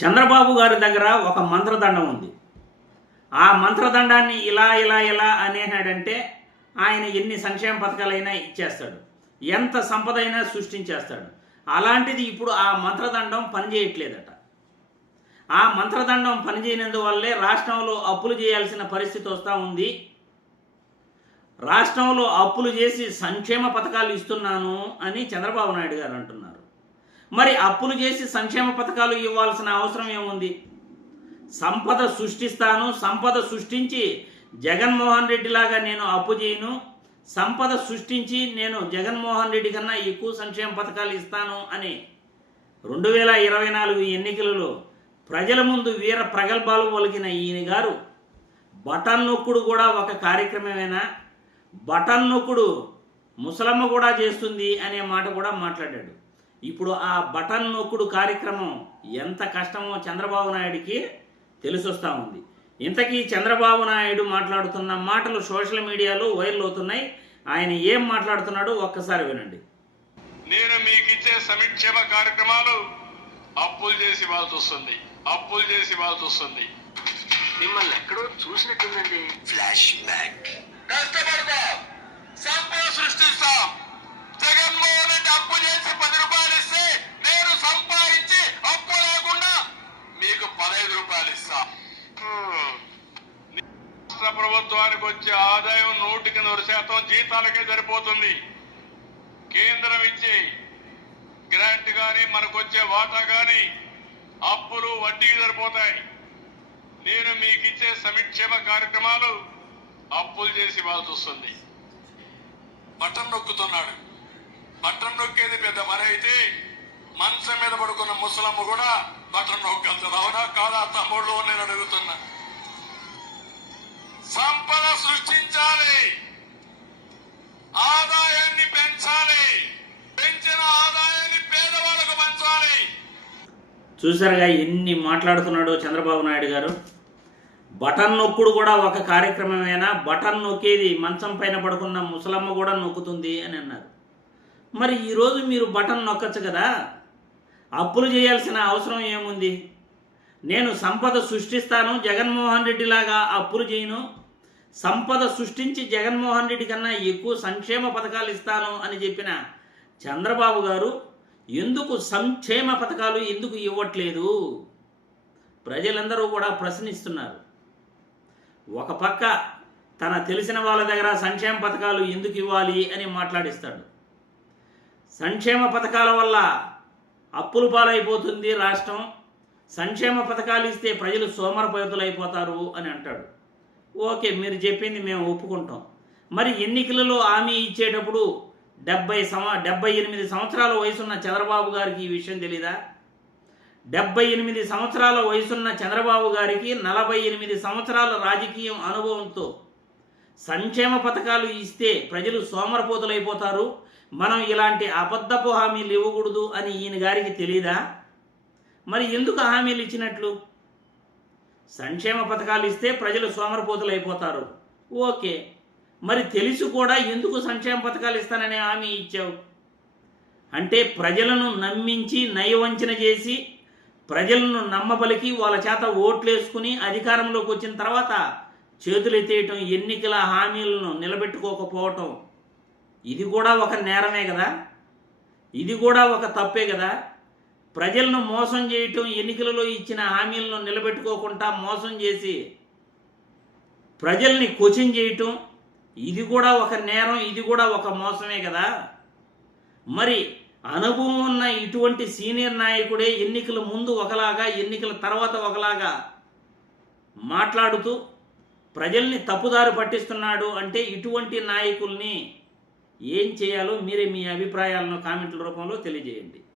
చంద్రబాబు గారి దగ్గర ఒక మంత్రదండం ఉంది. ఆ మంత్రదండాన్ని ఇలా అనేనాడంటే ఆయన ఎన్ని సంక్షేమ పథకాలైనా ఇచ్చేస్తాడు, ఎంత సంపదైనా సృష్టించేస్తాడు. అలాంటిది ఇప్పుడు ఆ మంత్రదండం పనిచేయట్లేదట. ఆ మంత్రదండం పనిచేయనందువల్లే రాష్ట్రంలో అప్పులు చేయాల్సిన పరిస్థితి వస్తూ ఉంది. రాష్ట్రంలో అప్పులు చేసి సంక్షేమ పథకాలు ఇస్తున్నాను అని చంద్రబాబు నాయుడు గారు అంటున్నారు. మరి అప్పులు చేసి సంక్షేమ పథకాలు ఇవ్వాల్సిన అవసరం ఏముంది? సంపద సృష్టిస్తాను, సంపద సృష్టించి జగన్మోహన్ రెడ్డి లాగా నేను అప్పు చేయను, సంపద సృష్టించి నేను జగన్మోహన్ రెడ్డి కన్నా ఎక్కువ సంక్షేమ పథకాలు ఇస్తాను అని 2024 ఎన్నికలలో ప్రజల ముందు వీర ప్రగల్భాలు పలికిన ఈయన గారు బటన్ నొక్కుడు కూడా ఒక కార్యక్రమమేనా, బటన్ నొక్కుడు ముసలమ్మ కూడా చేస్తుంది అనే మాట కూడా మాట్లాడాడు. ఇప్పుడు ఆ బటన్ నొక్కుడు కార్యక్రమం ఎంత కష్టమో చంద్రబాబు నాయుడికి తెలిసొస్తూ ఉంది. ఇంతకీ చంద్రబాబు నాయుడు మాట్లాడుతున్న మాటలు సోషల్ మీడియాలో వైరల్ అవుతున్నాయి. ఆయన ఏం మాట్లాడుతున్నాడో ఒక్కసారి వినండి. నేను మీకు ఇచ్చే సంక్షేమ కార్యక్రమాలు అప్పులు చేసి వాళ్ళతో వస్తుంది, అప్పులు చేసి వాళ్ళతో వస్తుంది. మిమ్మల్ని ఎక్కడో చూసినట్టుందండి. Flash back. కష్టపడతాం, సంపద సృష్టిస్తాం. జగన్మోహన్ రెడ్డి అప్పు చేసి 10 రూపాయలు ఇస్తే నేను సంపాదించి అప్పు లేకుండా మీకు 15 రూపాయలు ఇస్తా. రాష్ట్ర ప్రభుత్వానికి వచ్చే ఆదాయం 100% జీతాలకే సరిపోతుంది. కేంద్రం ఇచ్చే గ్రాంట్ కానీ మనకు వచ్చే వాటా కానీ అప్పులు వడ్డీకి సరిపోతాయి. నేను మీకు ఇచ్చే సంక్షేమ కార్యక్రమాలు అప్పులు చేసి ఇవ్వాల్సి వస్తుంది. బటన్ నొక్కుతున్నాడు. బటన్ నొక్కేది పెద్ద పని అయితే మంచం మీద పడుకున్న ముసలమ్మ కూడా బటన్ నొక్కదు. అవునా కాదా తమ్ముళ్ళు? నేను అడుగుతున్నా. సంపద సృష్టించాలి, ఆదాయాన్ని పెంచాలి, పెంచిన ఆదాయాన్ని పేదవాళ్ళకు పంచాలి. చూసారుగా ఎన్ని మాట్లాడుతున్నాడో చంద్రబాబు నాయుడు గారు. బటన్ నొక్కుడు కూడా ఒక కార్యక్రమమేనా, బటన్ నొక్కేది మంచం పైన పడుకున్న ముసలమ్మ కూడా నొక్కుతుంది అని అన్నారు. మరి ఈరోజు మీరు బటన్ నొక్కచ్చు కదా, అప్పులు చేయాల్సిన అవసరం ఏముంది? నేను సంపద సృష్టిస్తాను, జగన్మోహన్ రెడ్డి లాగా అప్పులు చేయను, సంపద సృష్టించి జగన్మోహన్ రెడ్డి కన్నా ఎక్కువ సంక్షేమ పథకాలు ఇస్తాను అని చెప్పిన చంద్రబాబు గారు ఎందుకు సంక్షేమ పథకాలు ఎందుకు ఇవ్వట్లేదు? ప్రజలందరూ కూడా ప్రశ్నిస్తున్నారు. ఒక పక్క తన తెలిసిన వాళ్ళ దగ్గర సంక్షేమ పథకాలు ఎందుకు ఇవ్వాలి అని మాట్లాడిస్తాడు. సంక్షేమ పథకాల వల్ల అప్పుల పాలైపోతుంది రాష్ట్రం, సంక్షేమ పథకాలు ఇస్తే ప్రజలు సోమరపోతులు అయిపోతారు అని అంటాడు. ఓకే, మీరు చెప్పింది మేము ఒప్పుకుంటాం. మరి ఎన్నికలలో హామీ ఇచ్చేటప్పుడు 78 సంవత్సరాల వయసున్న చంద్రబాబు గారికి ఈ విషయం తెలీదా? 78 సంవత్సరాల వయసున్న చంద్రబాబు గారికి 48 సంవత్సరాల రాజకీయ అనుభవంతో సంక్షేమ పథకాలు ఇస్తే ప్రజలు సోమరపోతులైపోతారు, మనం ఇలాంటి అబద్ధపు హామీలు ఇవ్వకూడదు అని ఈయన గారికి తెలీదా? మరి ఎందుకు హామీలు ఇచ్చినట్లు? సంక్షేమ పథకాలు ఇస్తే ప్రజలు సోమరపోతులు అయిపోతారు, ఓకే, మరి తెలిసి కూడా ఎందుకు సంక్షేమ పథకాలు ఇస్తాననే హామీ ఇచ్చావు? అంటే ప్రజలను నమ్మించి నయవంచన చేసి ప్రజలను నమ్మబలికి వాళ్ళ చేత ఓట్లేసుకుని అధికారంలోకి వచ్చిన తర్వాత చేతులు ఎత్తేయటం, ఎన్నికల హామీలను నిలబెట్టుకోకపోవటం, ఇది కూడా ఒక నేరమే కదా, ఇది కూడా ఒక తప్పే కదా. ప్రజలను మోసం చేయటం, ఎన్నికలలో ఇచ్చిన హామీలను నిలబెట్టుకోకుండా మోసం చేసి ప్రజల్ని క్వశ్చన్ చేయటం, ఇది కూడా ఒక నేరం, ఇది కూడా ఒక మోసమే కదా. మరి అనుభవం ఉన్న ఇటువంటి సీనియర్ నాయకుడే ఎన్నికల ముందు ఒకలాగా ఎన్నికల తర్వాత ఒకలాగా మాట్లాడుతూ ప్రజల్ని తప్పుదారి పట్టిస్తున్నాడు అంటే ఇటువంటి నాయకుల్ని ఏం చేయాలో మీరే మీ అభిప్రాయాలను కామెంట్ల రూపంలో తెలియజేయండి.